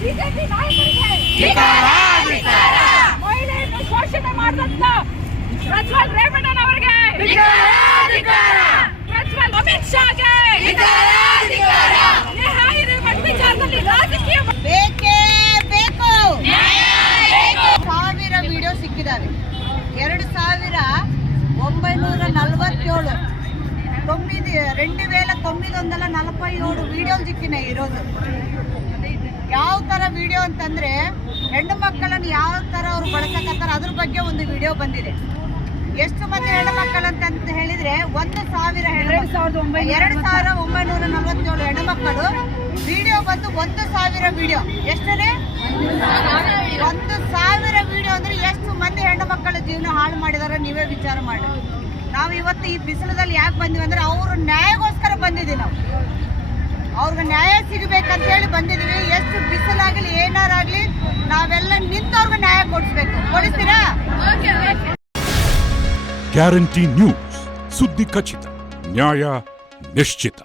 BJP ನಾಯಕರಿಗೆ ಮಹಿಳೆಯನ್ನು ಶೋಷಣೆ ಮಾಡಿದಂತ ಪ್ರಜ್ವಲ್ ರೇವಣ್ಣನವರಿಗೆ, ಪ್ರಜ್ವಲ್ ಅಮಿತ್ ಶಾಗೆ ವಿಚಾರದಲ್ಲಿ ರಾಜಕೀಯ ಬೇಕೇ ಬೇಕು. 1000 ವಿಡಿಯೋ ಸಿಕ್ಕಿದಾವೆ. 2947 2009 ವಿಡಿಯೋ ಸಿಕ್ಕಿನ ಇರೋದು. ಯಾವ ತರ ವಿಡಿಯೋ ಅಂತಂದ್ರೆ ಹೆಣ್ಣು ಮಕ್ಕಳನ್ನು ಯಾವ ತರ ಅವ್ರು ಬಳಸಕತ್ತಾರ ಅದ್ರ ಬಗ್ಗೆ ಒಂದು ವಿಡಿಯೋ ಬಂದಿದೆ. ಎಷ್ಟು ಮಂದಿ ಹೆಣ್ಣು ಮಕ್ಕಳು ಅಂತ ಹೇಳಿದ್ರೆ 1000 2947 ಹೆಣ್ಣು ಮಕ್ಕಳು ವಿಡಿಯೋ ಬಂದು 1000 ವಿಡಿಯೋ. ಎಷ್ಟೇ 1000 ವಿಡಿಯೋ ಅಂದ್ರೆ ಎಷ್ಟು ಮಂದಿ ಹೆಣ್ಣು ಮಕ್ಕಳ ಜೀವನ ಹಾಳು ಮಾಡಿದಾರೆ ನೀವೇ ವಿಚಾರ ಮಾಡಿ. ನಾವು ಇವತ್ತು ಈ ಬಿಸಿಲದಲ್ಲಿ ಯಾಕೆ ಬಂದಿವಿ ಅಂದ್ರೆ ಅವ್ರ ನ್ಯಾಯಗೋಸ್ಕರ ಬಂದಿದ್ದೀವಿ. ನಾವು ಅವ್ರಿಗೆ ನ್ಯಾಯ ಸಿಗಬೇಕಂತ ಹೇಳಿ ಬಂದಿದ್ದೀವಿ. ಎಷ್ಟು ಬಿಸಿಲಾಗಲಿ ಏನಾರಾಗ್ಲಿ ನಾವೆಲ್ಲ ನಿಂತವ್ರಿಗೆ ನ್ಯಾಯ ಕೊಡಿಸ್ಬೇಕು. ಕೊಡಿಸ್ತೀರಾ? ಗ್ಯಾರಂಟಿ ನ್ಯೂಸ್, ಸುದ್ದಿ ಖಚಿತ, ನ್ಯಾಯ ನಿಶ್ಚಿತ.